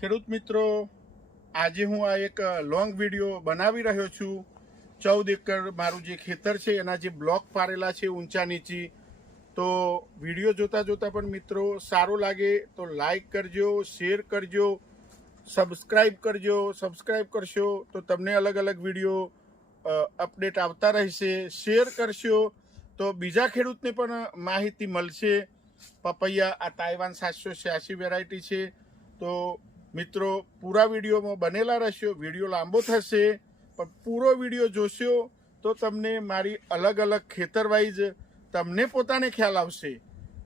ખેડૂત મિત્રો, આજે હું આ એક લોંગ વીડિયો બનાવી રહ્યો છું. ચૌદ એકર મારું જે ખેતર છે, એના જે બ્લોક પાડેલા છે ઊંચા નીચી. તો વીડિયો જોતા જોતા પણ મિત્રો સારું લાગે તો લાઈક કરજો શેર કરજો સબસ્ક્રાઈબ કરજો સબસ્ક્રાઈબ કરશો તો તમને અલગ અલગ વીડિયો અપડેટ આવતા રહેશે. શેર કરશો તો બીજા ખેડૂતને પણ માહિતી મળશે. પપૈયા આ તાઇવાન સાતસો છ્યાસી વેરાયટી છે. તો મિત્રો, પૂરા વિડીયોમાં બનેલા રહેશો. વીડિયો લાંબો થશે, પણ પૂરો વીડિયો જોશો તો તમને મારી અલગ અલગ ખેતર વાઇઝ તમને પોતાને ખ્યાલ આવશે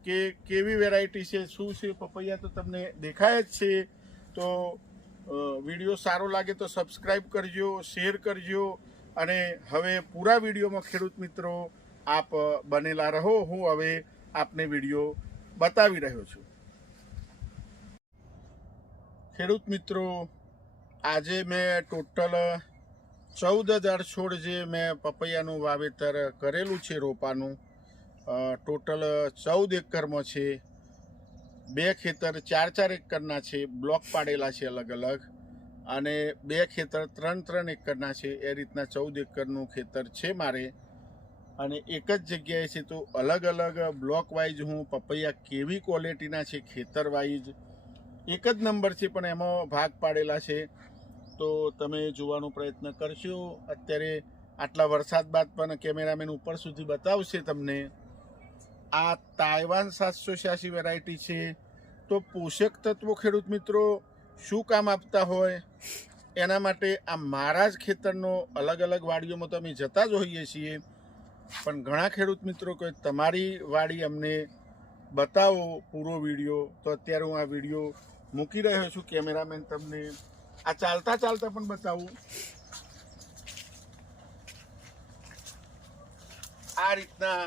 કે કેવી વેરાયટી છે, શું છે, પપૈયા તો તમને દેખાય જ છે. તો વીડિયો સારો લાગે તો સબસ્ક્રાઈબ કરજો, શેર કરજો અને હવે પૂરા વિડીયોમાં ખેડૂત મિત્રો આપ બનેલા રહો. હું હવે આપને વીડિયો બતાવી રહ્યો છું. ખેડૂત મિત્રો, આજે મેં ટોટલ ચૌદ હજાર છોડ જે મેં પપૈયાનું વાવેતર કરેલું છે રોપાનું ટોટલ ચૌદ એકરમાં છે, બે ખેતર ચાર ચાર એકરના છે, બ્લોક પાડેલા છે અલગ અલગ, અને બે ખેતર ત્રણ ત્રણ એકરના છે, એ રીતના ચૌદ એકરનું ખેતર છે મારે, અને એક જ જગ્યાએ છે તો અલગ અલગ બ્લોક વાઇઝ હું પપૈયા કેવી ક્વોલિટીના છે ખેતર વાઇઝ એક જ નંબર છે, પણ એમાં ભાગ પાડેલા છે. તો તમે જોવાનો પ્રયત્ન કરશો. અત્યારે આટલા વરસાદ બાદ પણ કેમેરામેન ઉપર સુધી બતાવશે તમને. આ તાઇવાન સાતસો છ્યાસી વેરાયટી છે. તો પોષક તત્વો ખેડૂત મિત્રો, શું કામ આપતા હોય? એના માટે આ મારા જ ખેતરનો અલગ અલગ વાડીઓમાં તો અમે જતા જ હોઈએ છીએ. પણ ઘણા ખેડૂત મિત્રો કે તમારી વાડી અમને બતાવો પૂરો વીડિયો. તો અત્યારે હું આ વીડિયો મૂકી રહ્યો છું કેમેરામેન તમને. આ ચાલતા ચાલતા પણ બતાવું. આ રીતના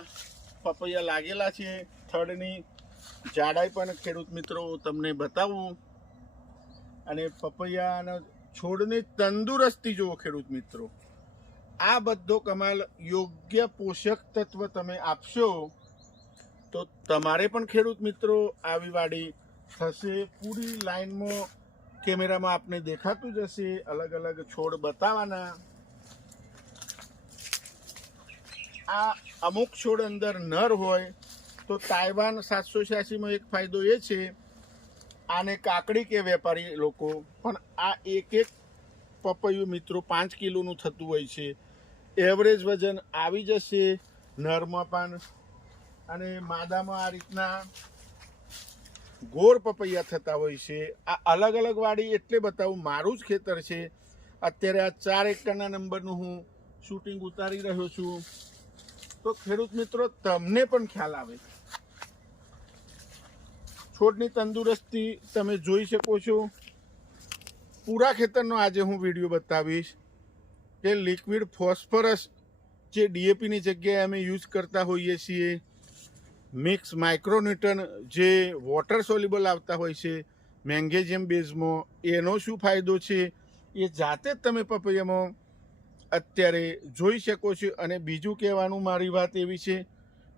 પપૈયા લાગેલા છે થડની. જાડાઈ પણ ખેડૂત મિત્રો તમને બતાવું. અને પપૈયાના છોડની તંદુરસ્તી જુઓ ખેડૂત મિત્રો. આ બધો કમાલ યોગ્ય પોષક તત્વ તમે આપશો તો તમારે પણ ખેડૂત મિત્રો આવી વાડી થશે પૂરી લાઈનમાં કેમેરામાં આપને દેખાતું જશે અલગ અલગ છોડ બતાવવાના આ અમુક છોડ અંદર નર હોય, તો તાઇવાન સાતસો છ્યાસીમાં એક ફાયદો એ છે, આને કાકડી કે વેપારી લોકો, પણ આ એક એક પપૈયું મિત્રો પાંચ કિલોનું થતું હોય છે. એવરેજ વજન આવી જશે, નરમાં પણ. અને માદામાં આ રીતના ગોળ પપૈયા થતા હોય છે. આ અલગ અલગ વાડી એટલે બતાવું, મારું જ ખેતર છે. અત્યારે આ ચાર એકરના નંબરનું હું શૂટિંગ ઉતારી રહ્યો છું. તો ખેડૂત મિત્રો, તમને પણ ખ્યાલ આવે. છોડની તંદુરસ્તી તમે જોઈ શકો છો. પૂરા ખેતરનો આજે હું વીડિયો બતાવીશ કે લિક્વિડ ફોસ્ફરસ જે ડીએપીની જગ્યાએ અમે યુઝ કરતા હોઈએ છીએ. મિક્સ માઇક્રોન્યુટન જે વોટર સોલ્યુબલ આવતા હોય છે, મેંગેઝિયમ બેઝમાં, એનો શું ફાયદો છે? એ જાતે જ તમે પપૈયામાં અત્યારે જોઈ શકો છો. અને બીજું કહેવાનું મારી વાત એવી છે,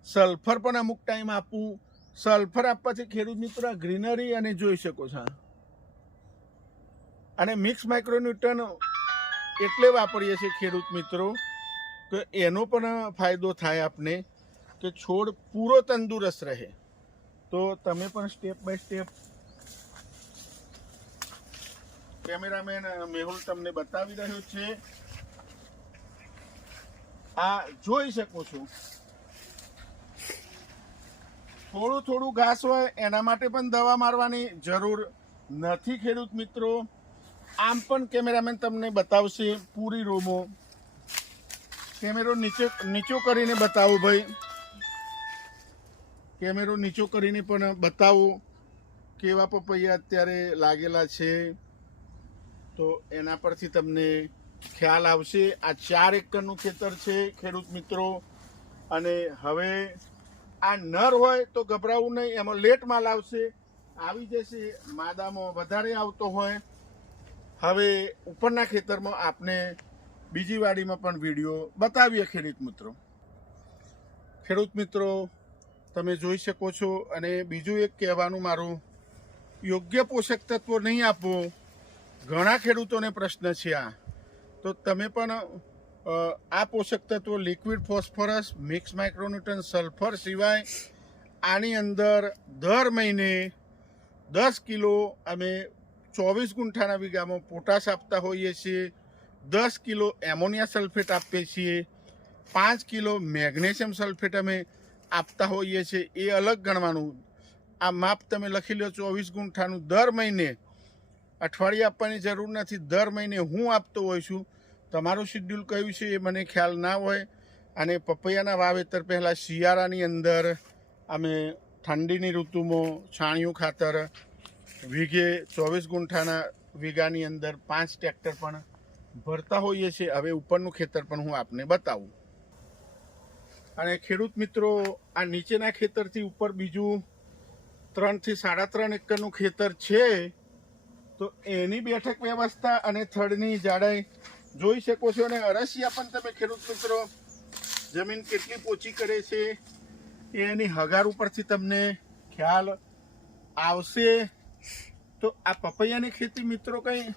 સલ્ફર પણ અમુક ટાઈમ આપવું. સલ્ફર આપવાથી ખેડૂત મિત્રો ગ્રીનરી અને જોઈ શકો છો. અને મિક્સ માઇક્રોન્યુટન એટલે વાપરીએ છીએ ખેડૂત મિત્રો, કે એનો પણ ફાયદો થાય આપને. કે છોડ પૂરો તંદુરસ્ત રહે. તો તમે પણ step by step cameraman Mehul તમને બતાવી રહ્યો છે. આ જોઈ શકો છો. થોડું થોડું ઘાસ હોય, એના માટે પણ દવા મારવાની જરૂર નથી, ખેડૂત મિત્રો. આમ પણ કેમેરામેન તમને બતાવશે પૂરી રોમો. કેમેરો નીચે, નીચો કરીને બતાવો ભાઈ. કેમેરો નીચો કરીને પણ બતાવો કેવા પપૈયા અત્યારે લાગેલા છે. તો એના પરથી તમને ખ્યાલ આવશે. આ ચાર એકરનું ખેતર છે ખેડૂત મિત્રો. અને હવે આ નર હોય તો ગભરાવું નહીં. એમાં લેટ માલ આવશે. આવી જશે. માદામાં વધારે આવતો હોય. હવે ઉપરના ખેતરમાં આપને બીજી વાડીમાં પણ વીડિયો બતાવીએ ખેડૂત મિત્રો. ખેડૂત મિત્રો તમે જોઈ શકો છો. અને બીજું એક કહેવાનું મારું, યોગ્ય પોષક તત્વો નહીં આપવો, ઘણા ખેડૂતોને પ્રશ્ન છે આ. તો તમે પણ આ પોષક તત્વો liquid phosphorus, mix micronutrient sulphur સિવાય આની અંદર દર મહિને દસ કિલો અમે ચોવીસ ગુંઠાના વીઘામાં પોટાશ આપતા હોઈએ છીએ. દસ કિલો એમોનિયા સલ્ફેટ આપીએ છીએ. પાંચ કિલો મેગ્નેશિયમ સલ્ફેટ અમે આપતા હોઈએ છીએ, એ અલગ ગણવાનું. આ માપ તમે લખી લો ચોવીસ ગુંઠાનું દર મહિને. અઠવાડિયે આપવાની જરૂર નથી, દર મહિને હું આપતો હોઉં છું. તમારું શિડ્યુલ કયું છે એ મને ખ્યાલ ના હોય. અને પપૈયાના વાવેતર પહેલાં શિયાળાની અંદર અમે ઠંડીની ઋતુમાં છાણિયું ખાતર વીઘે ચોવીસ ગુંઠાના વીઘાની અંદર પાંચ ટ્રેક્ટર પણ ભરતા હોઈએ છીએ. હવે ઉપરનું ખેતર પણ હું આપને બતાવું. અને ખેડૂત મિત્રો, આ નીચેના ખેતરથી ઉપર બીજું ત્રણથી સાડા ત્રણ એકરનું ખેતર છે, તો એની બેઠક વ્યવસ્થા અને થડની જાડાઈ જોઈ શકો છો. અને અરસિયા પણ તમે ખેડૂત મિત્રો, જમીન કેટલી પોચી કરે છે, એની હગાર ઉપરથી તમને ખ્યાલ આવશે. તો આ પપૈયાની ખેતી મિત્રો કંઈ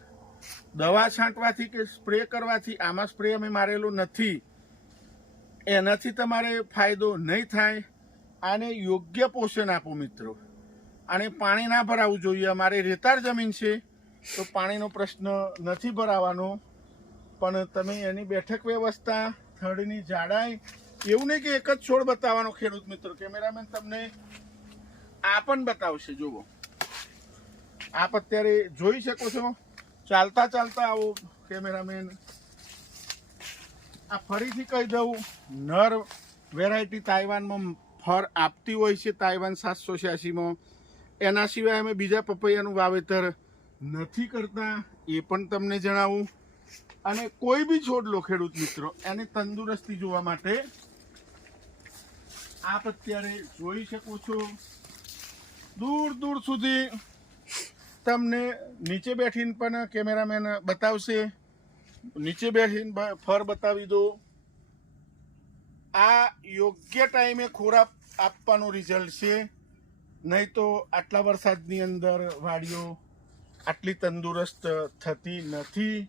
દવા છાંટવાથી કે સ્પ્રે કરવાથી આમાં સ્પ્રે અમે મારેલું નથી. એનાથી તમારે ફાયદો નહીં થાય. આને યોગ્ય પોષણ આપો મિત્રો. આને પાણી ના ભરાવવું જોઈએ. અમારે રેતાળ જમીન છે, તો પાણીનો પ્રશ્ન નથી ભરાવાનો. પણ તમે એની બેઠક વ્યવસ્થા, થડની જાડાઈ, એવું નહીં કે એક જ છોડ બતાવવાનો ખેડૂત મિત્રો. કેમેરામેન તમને આ પણ બતાવશે. જુઓ. આપ અત્યારે જોઈ શકો છો. ચાલતા ચાલતા આવો કેમેરામેન. આ ફરીથી કહી દઉં, નર વેરાયટી તાઇવાનમાં ફર આપતી હોય છે તાઇવાન સાતસો છ્યાસીમાં. એના સિવાય અમે બીજા પપૈયાનું વાવેતર નથી કરતા, એ પણ તમને જણાવું. અને કોઈ બી છોડ લો ખેડૂત મિત્રો, એની તંદુરસ્તી જોવા માટે આપ અત્યારે જોઈ શકો છો. દૂર દૂર સુધી તમને નીચે બેઠીને પણ કેમેરામેન બતાવશે. નીચે બેસીને ફર બતાવી દો. આ યોગ્ય ટાઈમે ખોરાક આપવાનો રિઝલ્ટ છે. નહીં તો આટલા વરસાદની અંદર વાડીઓ આટલી તંદુરસ્ત થતી નથી.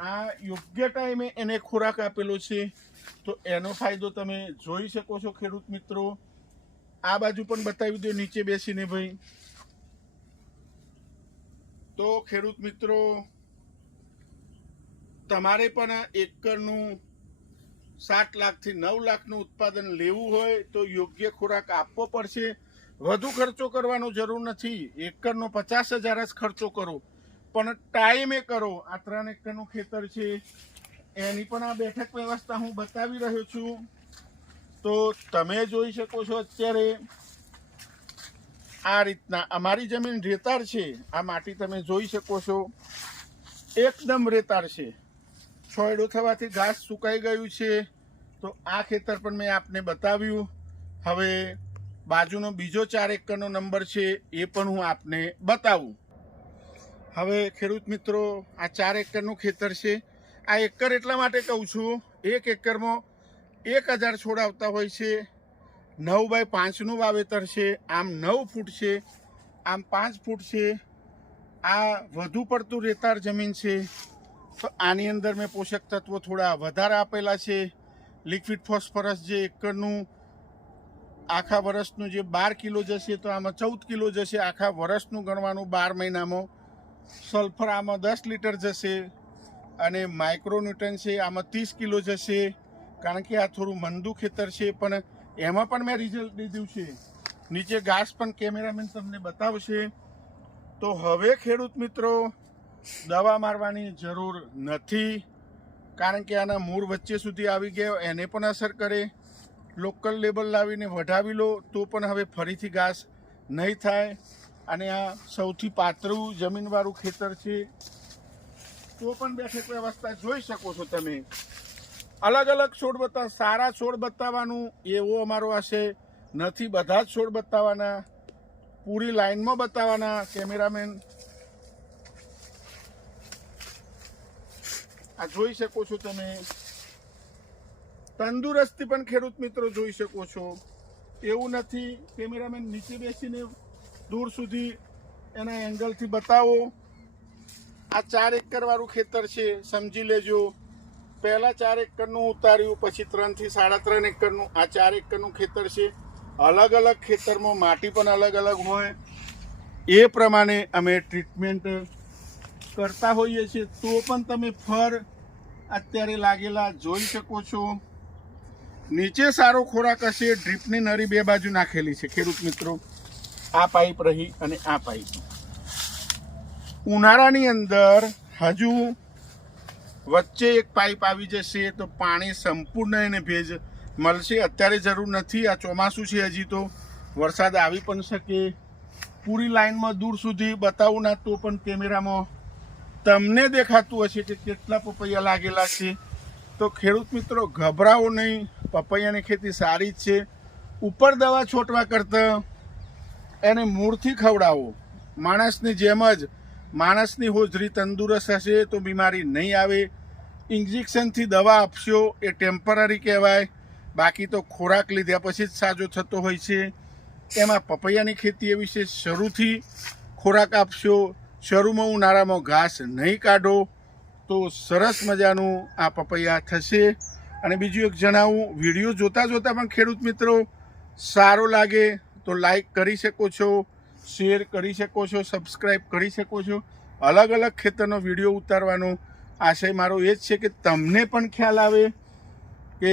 આ યોગ્ય ટાઈમે એને ખોરાક આપેલો છે. તો એનો ફાયદો તમે જોઈ શકો છો ખેડૂત મિત્રો. આ બાજુ પણ બતાવી દો નીચે બેસીને ભાઈ. તો ખેડૂત મિત્રો તમારે પણ એકરનું સાત લાખથી નવ લાખનું ઉત્પાદન લેવું હોય તો યોગ્ય ખોરાક આપવો પડશે. વધુ ખર્ચો કરવાનો જરૂર નથી. એકરનો પચાસ હજાર જ ખર્ચો કરો. પણ ટાઈમે કરો. આ ત્રણ એકરનું ખેતર છે. એની પણ આ બેઠક વ્યવસ્થા હું બતાવી રહ્યો છું. તો તમે જોઈ શકો છો અત્યારે આ રીતના અમારી જમીન રેતાળ છે. આ માટી તમે જોઈ શકો છો. એકદમ રેતાળ છે. છોયડો થવાથી ઘાસ સુકાઈ ગયું છે. તો આ ખેતર પણ મેં આપને બતાવ્યું. હવે બાજુનો બીજો ચાર એકરનો નંબર છે એ પણ હું આપને બતાવું. હવે ખેડૂત મિત્રો, આ ચાર એકરનું ખેતર છે. આ એકર એટલા માટે કહું છું, એક એકરમાં એક હજાર છોડ આવતા હોય છે. નવ બાય પાંચનું વાવેતર છે. આમ નવ ફૂટ છે. આમ પાંચ ફૂટ છે. આ વધુ પડતું રેતાળ જમીન છે. આની અંદર મેં પોષક તત્વો થોડા વધારે આપેલા છે. લિક્વિડ ફોસ્ફરસ જે એકરનું આખા વર્ષનું જે બાર કિલો જશે તો આમાં ચૌદ કિલો જશે. આખા વર્ષનું ગણવાનું બાર મહિનામાં. સલ્ફર આમાં દસ લીટર જશે અને માઇક્રોન્યુટન છે આમાં ત્રીસ કિલો જશે. કારણ કે આ થોડું મંદુ ખેતર છે, પણ એમાં પણ મેં રિઝલ્ટ લીધું છે. નીચે ઘાસ પણ કેમેરામેન તમને બતાવશે. તો હવે ખેડૂત મિત્રો દવા મારવાની જરૂર નથી, કારણ કે આના મૂળ વચ્ચે સુધી આવી ગયો, એને પણ અસર કરે. લોકલ લેબલ લાવીને વઢાવી લો, તો પણ હવે ફરીથી ઘાસ નહીં થાય. અને આ સૌથી પાતળું જમીનવાળું ખેતર છે. તો પણ બેઠક વ્યવસ્થા જોઈ શકો છો તમે. અલગ અલગ છોડ બતા, સારા છોડ બતાવવાનું એવો અમારો હશે નથી. બધા જ છોડ બતાવવાના, પૂરી લાઈનમાં બતાવવાના, કેમેરામેન આ જોઈ શકો છો તમે. તંદુરસ્તી પણ ખેડૂત મિત્રો જોઈ શકો છો. એવું નથી, કેમેરામેન નીચે બેસીને દૂર સુધી એના એંગલથી બતાવો. આ ચાર એકર વાળું ખેતર છે, સમજી લેજો. પહેલા ચાર એકરનું ઉતાર્યું, પછી ત્રણથી સાડા ત્રણ એકરનું. આ ચાર એકરનું ખેતર છે. અલગ અલગ ખેતરમાં માટી પણ અલગ અલગ હોય. એ પ્રમાણે અમે ટ્રીટમેન્ટ કરતા હોઈએ છીએ, તો પણ તમે ફર અત્યારે લાગેલા જોઈ શકો છો. નીચે સારો ખોરાક હશે, ડ્રીપની નરી બે બાજુ નાખેલી છે, ખેડૂત મિત્રો. આ પાઇપ રહી અને આ પાઇપ. ઉનાળાની અંદર હજુ વચ્ચે એક પાઇપ આવી જશે, તો પાણી સંપૂર્ણ એને ભેજ મળશે. અત્યારે જરૂર નથી, આ ચોમાસું છે હજી તો. વરસાદ આવી પણ શકે. પૂરી લાઈનમાં દૂર સુધી બતાવું ના, તો પણ કેમેરામાં તમને દેખાતું હશે કે કેટલા પપૈયા લાગેલા છે. તો ખેડૂત મિત્રો, ગભરાવો નહીં. પપૈયાની ખેતી સારી જ છે. ઉપર દવા છોટવા કરતાં એને મૂળથી ખવડાવો. માણસની જેમ જ માણસની હોજરી તંદુરસ્ત હશે તો બીમારી નહીં આવે. ઇન્જેક્શનથી દવા આપશો એ ટેમ્પરરી કહેવાય. બાકી તો ખોરાક લીધા પછી જ સાજો થતો હોય છે. એમાં પપૈયાની ખેતી એ વિશે શરૂથી ખોરાક આપશો. શરૂમાં ઉનાળામાં ઘાસ નહીં કાઢો તો સરસ મજાનું આ પપૈયા થશે. અને બીજું એક જણાવું, વીડિયો જોતા જોતા પણ ખેડૂત મિત્રો સારો લાગે તો લાઈક કરી શકો છો, શેર કરી શકો છો સબસ્ક્રાઈબ કરી શકો છો. અલગ અલગ ખેતરનો વીડિયો ઉતારવાનો આશય મારો એ જ છે કે તમને પણ ખ્યાલ આવે કે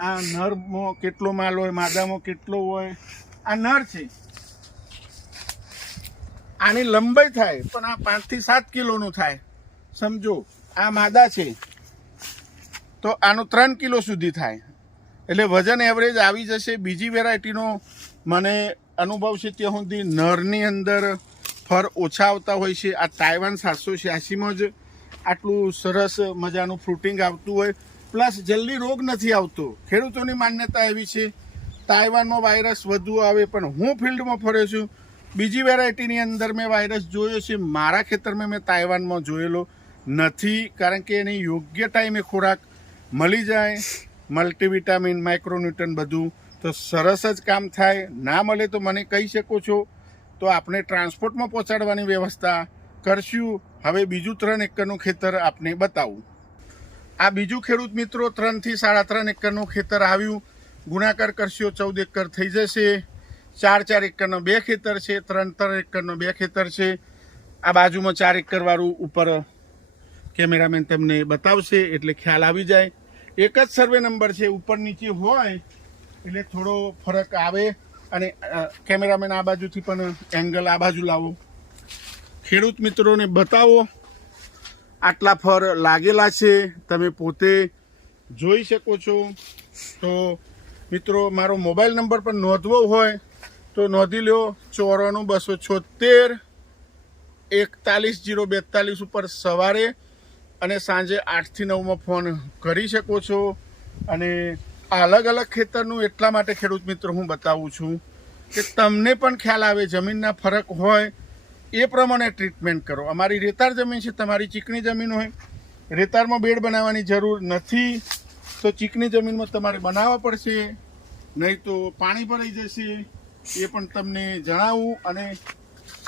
આ નરમાં કેટલો માલ હોય માદામાં કેટલો હોય. આ નર છે. આની લંબાઈ થાય, પણ આ પાંચથી સાત કિલોનું થાય. સમજો, આ માદા છે. તો આનું ત્રણ કિલો સુધી થાય. એટલે વજન એવરેજ આવી જશે. બીજી વેરાયટીનો મને અનુભવ છે ત્યાં સુધી નરની અંદર ફર ઓછા આવતા હોય છે. આ તાઇવાન સાતસો છ્યાસીમાં જ આટલું સરસ મજાનું ફ્રૂટિંગ આવતું હોય. પ્લસ જલ્દી રોગ નથી આવતો. ખેડૂતોની માન્યતા એવી છે. તાઇવાનમાં વાયરસ વધુ આવે, પણ હું ફિલ્ડમાં ફર્યો છું. બીજી વેરાયટીની અંદર મેં વાયરસ જોયો છે. મારા ખેતરમાં મેં તાઇવાનમાં જોયેલો નથી, કારણ કે એની યોગ્ય ટાઈમે ખોરાક મળી જાય, મલ્ટીવિટામિન માઇક્રોન્યુટન બધું. તો સરસ જ કામ થાય. ના મળે તો મને કહી શકો છો. તો આપણે ટ્રાન્સપોર્ટમાં પહોંચાડવાની વ્યવસ્થા કરશું. હવે બીજું ત્રણ એકરનું ખેતર આપને બતાવું. આ બીજું ખેડૂત મિત્રો ત્રણથી સાડા ત્રણ એકરનું ખેતર આવ્યું. ગુણાકાર કરશો ચૌદ એકર થઈ જશે. ચાર ચાર એકરનો બે ખેતર છે, ત્રણ ત્રણ એકરનો બે ખેતર છે. આ બાજુમાં ચાર એકરવાળું ઉપર કેમેરામેન તમને બતાવશે, એટલે ખ્યાલ આવી જાય. એક જ સર્વે નંબર છે, ઉપર નીચે હોય, એટલે થોડો ફરક આવે. અને કેમેરામેન આ બાજુથી પણ એંગલ આ બાજુ લાવો. ખેડૂત મિત્રોને બતાવો, આટલા ફર લાગેલા છે, તમે પોતે જોઈ શકો છો. તો, મિત્રો, મારો મોબાઈલ નંબર પણ નોંધવો હોય તો નોંધી લો ચોરાણું, બસો છોતેર એકતાલીસ, જીરો બેતાલીસ ઉપર સવારે અને સાંજે આઠથી નવમાં ફોન કરી શકો છો. અને અલગ અલગ ખેતરનું એટલા માટે ખેડૂત મિત્રો હું બતાવું છું કે તમને પણ ખ્યાલ આવે, જમીનના ફરક હોય, એ પ્રમાણે ટ્રીટમેન્ટ કરો. અમારી રેતાળ જમીન છે, તમારી ચીકણી જમીન હોય. રેતાળમાં બેડ બનાવવાની જરૂર નથી. તો ચીકણી જમીનમાં તમારે બનાવવા પડશે, નહીં તો પાણી ભરાઈ જશે. એ પણ તમને જણાવું અને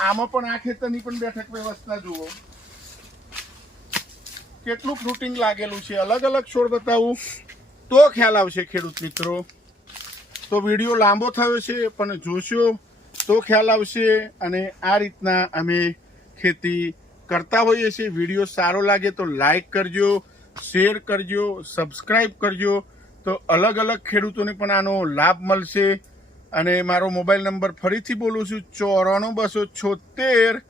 આમાં પણ આ ખેતરની પણ બેઠક વ્યવસ્થા જુઓ. કેટલું ફ્રૂટિંગ લાગેલું છે, અલગ અલગ છોડ બતાવું. તો ખ્યાલ આવશે ખેડૂત મિત્રો. તો વીડિયો લાંબો થયો છે, પણ જોશો તો ખ્યાલ આવશે અને આ રીતના અમે ખેતી કરતા હોઈએ છીએ. વીડિયો સારો લાગે તો લાઈક કરજો, શેર કરજો સબસ્ક્રાઈબ કરજો. તો અલગ અલગ ખેડૂતોને પણ આનો લાભ મળશે. અને મારો મોબાઈલ નંબર ફરીથી બોલું છું, ચોરાણું બસો છોતેર,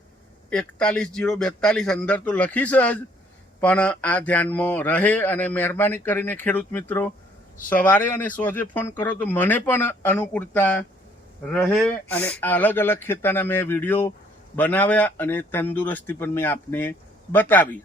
એકતાલીસ જીરો બેતાલીસ. અંદર તો લખીશ જ, પણ આ ધ્યાનમાં રહે અને મહેરબાની કરીને ખેડૂત મિત્રો, સવારે અને સોજે ફોન કરો તો મને પણ અનુકૂળતા રહે અને અલગ અલગ ખેતાના મેં વીડિયો બનાવ્યા અને તંદુરસ્તી પણ મેં આપને બતાવી.